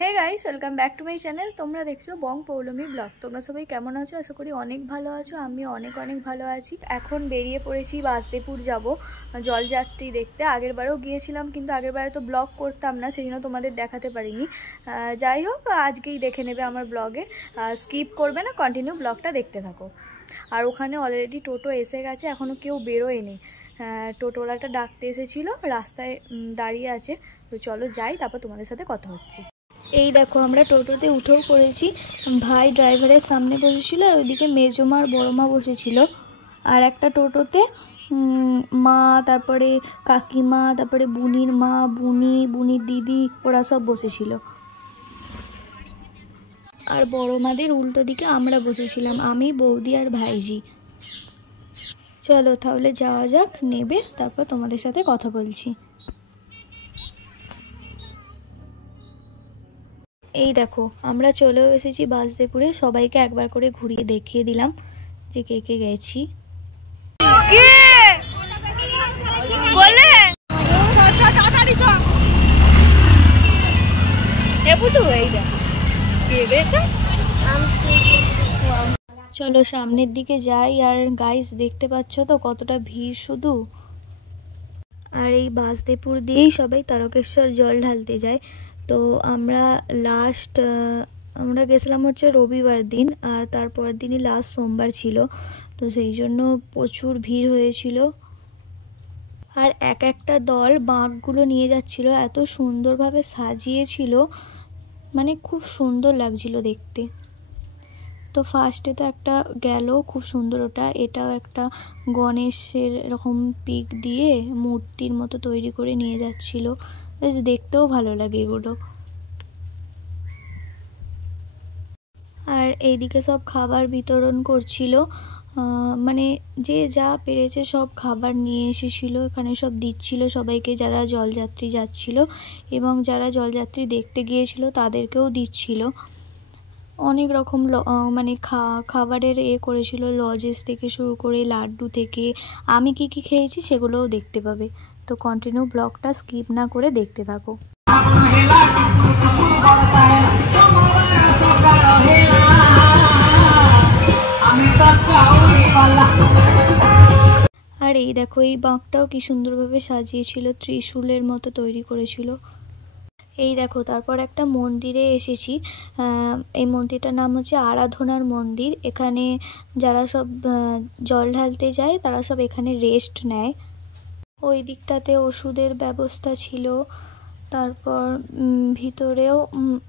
Hey guys, welcome back to my channel. তোমরা দেখছো বং Poulami blog. তোমরা সবাই কেমন আছো? আশা করি অনেক ভালো আছো। আমি অনেক ভালো আছি। এখন বেরিয়ে পড়েছি বাসদেপুর যাব জলযাত্রী দেখতে। আগেরবারও গিয়েছিলাম, কিন্তু আগেরবারে তো ব্লগ করতাম না, সেই জন্য তোমাদের দেখাতে পারিনি। যাই হোক, আজকেই দেখে নেবে আমার ব্লগে, স্কিপ করবে না, কন্টিনিউ ব্লগটা দেখতে থাকো। আর ওখানে অলরেডি টোটো এসে গেছে, এখনও কেউ বেরোয়নি। টোটোওয়ালাটা ডাকতে এসেছিলো, রাস্তায় দাঁড়িয়ে আছে। তো চলো যাই, তারপর তোমাদের সাথে কথা হচ্ছে। এই দেখো, আমরা টোটোতে উঠেও পড়েছি। ভাই ড্রাইভারের সামনে বসেছিল, আর ওইদিকে মেজমা আর বড়মা বসেছিল। আর একটা টোটোতে মা, তারপরে কাকিমা, তারপরে বুনির মা, বুনির দিদি, ওরা সব বসেছিল। আর বড়মাদের উল্টো দিকে আমরা বসেছিলাম, আমি, বৌদি আর ভাইজি। চলো তাহলে যাওয়া যাক, নেবে, তারপর তোমাদের সাথে কথা বলছি। এই দেখো, আমরা চলেও এসেছি বাসদেপুরে। সবাইকে একবার করে ঘুরিয়ে দেখিয়ে দিলাম যে কে কে গেছি। চলো সামনের দিকে যাই। আর গাইস, দেখতে পাচ্ছ তো কতটা ভিড় শুধু। আর এই বাসদেপুর দিয়েই সবাই তারকেশ্বর জল ঢালতে যায়। তো আমরা গেছিলাম হচ্ছে রবিবার দিন, আর তারপরের দিনই লাস্ট সোমবার ছিল। তো সেই জন্য প্রচুর ভিড় হয়েছিল। আর একটা দল বাঁকগুলো নিয়ে যাচ্ছিল, এত সুন্দরভাবে সাজিয়েছিল, মানে খুব সুন্দর লাগছিল দেখতে। তো ফার্স্টে তো একটা গেল, খুব সুন্দর ওটা। এটাও একটা গণেশের এরকম পিক দিয়ে মূর্তির মতো তৈরি করে নিয়ে যাচ্ছিল। বেশ দেখতেও ভালো লাগে এগুলো। আর এইদিকে সব খাবার বিতরণ করছিল, মানে যে যা পেরেছে সব খাবার নিয়ে এসেছিল, এখানে সব দিচ্ছিল সবাইকে, যারা জলযাত্রী যাচ্ছিল এবং যারা জলযাত্রী দেখতে গিয়েছিল তাদেরকেও দিচ্ছিল। অনেক রকম মানে খাবারের করেছিল, লজেস থেকে শুরু করে লাড্ডু থেকে। আমি কি কি খেয়েছি সেগুলোও দেখতে পাবে। তো কন্টিনিউ ব্লগটা স্কিপ না করে দেখতে থাকো। আর এই দেখো, এই বাঁকটাও কি সুন্দরভাবে সাজিয়েছিল, ত্রিশূলের মতো তৈরি করেছিল। এই দেখো, তারপর একটা মন্দিরে এসেছি। এই মন্দিরটার নাম হচ্ছে আরাধনার মন্দির। এখানে যারা সব জল ঢালতে যায় তারা সব এখানে রেস্ট নেয়। ওই দিকটাতে ওষুধের ব্যবস্থা ছিল। তারপর ভিতরেও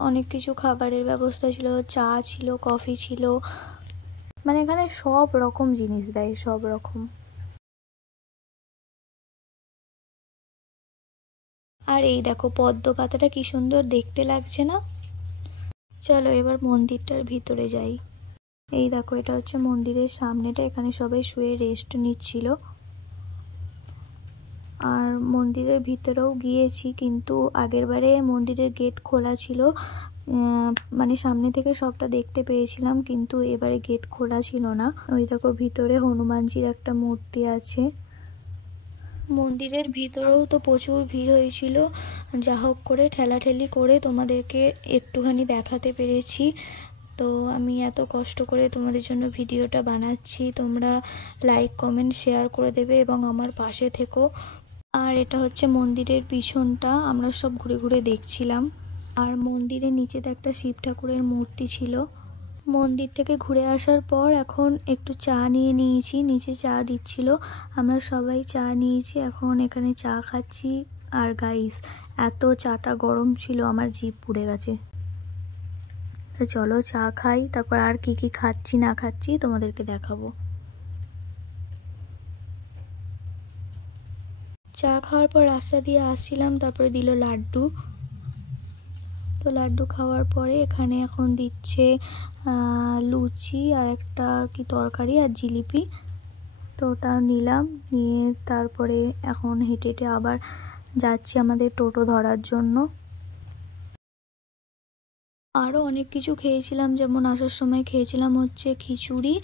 অনেক কিছু খাবারের ব্যবস্থা ছিল, চা ছিল, কফি ছিল, মানে এখানে সব রকম জিনিস দেয়, সব রকম। আর এই দেখো, পদ্ম পাতাটা কি সুন্দর দেখতে লাগছে না? চলো এবার মন্দিরটার ভিতরে যাই। এই দেখো, এটা হচ্ছে মন্দিরের সামনেটা। এখানে সবাই শুয়ে রেস্ট নিচ্ছিল। আর মন্দিরের ভিতরেও গিয়েছি, কিন্তু আগেরবারে মন্দিরের গেট খোলা ছিল, মানে সামনে থেকে সবটা দেখতে পেয়েছিলাম, কিন্তু এবারে গেট খোলা ছিল না। ওই দেখো, ভিতরে হনুমানজির একটা মূর্তি আছে। মন্দিরের ভিতরেও তো প্রচুর ভিড় হয়েছিল। যা হোক করে ঠেলাঠেলি করে তোমাদেরকে একটুখানি দেখাতে পেরেছি। তো আমি এত কষ্ট করে তোমাদের জন্য ভিডিওটা বানাচ্ছি, তোমরা লাইক কমেন্ট শেয়ার করে দেবে এবং আমার পাশে থেকো। আর এটা হচ্ছে মন্দিরের পিছনটা, আমরা সব ঘুরে ঘুরে দেখছিলাম। আর মন্দিরের নিচেতে একটা শিব ঠাকুরের মূর্তি ছিল। মন্দির থেকে ঘুরে আসার পর এখন একটু চা নিয়ে নিয়েছি, নিচে চা দিচ্ছিল, আমরা সবাই চা নিয়েছি, এখন এখানে চা খাচ্ছি। আর গাইস, এত চাটা গরম ছিল, আমার জিভ পুড়ে গেছে। তো চলো চা খাই, তারপর আর কি কি খাচ্ছি না খাচ্ছি তোমাদেরকে দেখাবো। চা খাওয়ার পর রাস্তা দিয়ে আসছিলাম, তারপরে দিল লাড্ডু। তো লাড্ডু খাওয়ার পরে এখানে এখন দিচ্ছে লুচি আর একটা কি তরকারি আর জিলিপি। তো ওটা নিলাম, নিয়ে তারপরে এখন হেঁটে হেঁটে আবার যাচ্ছি আমাদের টোটো ধরার জন্য। আরও অনেক কিছু খেয়েছিলাম, যেমন আসার সময় খেয়েছিলাম হচ্ছে খিচুড়ি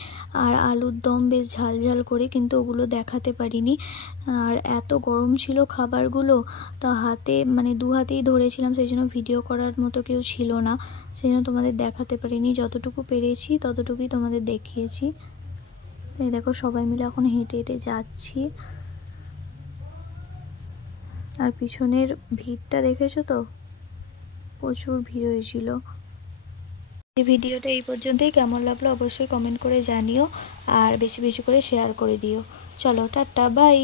আর আলুর দম, বেশ ঝাল ঝাল করে, কিন্তু ওগুলো দেখাতে পারিনি। আর এত গরম ছিল খাবারগুলো, তা হাতে মানে দু হাতেই ধরেছিলাম, সেই জন্য ভিডিও করার মতো কেউ ছিল না, সেই জন্য তোমাদের দেখাতে পারিনি। যতটুকু পেরেছি ততটুকুই তোমাদের দেখিয়েছি। এই দেখো সবাই মিলে এখন হেঁটে হেঁটে যাচ্ছি। আর পিছনের ভিড়টা দেখেছো তো, প্রচুর ভিড় হয়েছিল। এই ভিডিওটা এই পর্যন্তই। কেমন লাগলো অবশ্যই কমেন্ট করে জানিও, আর বেশি বেশি করে শেয়ার করে দিও। চলো টাটা, বাই।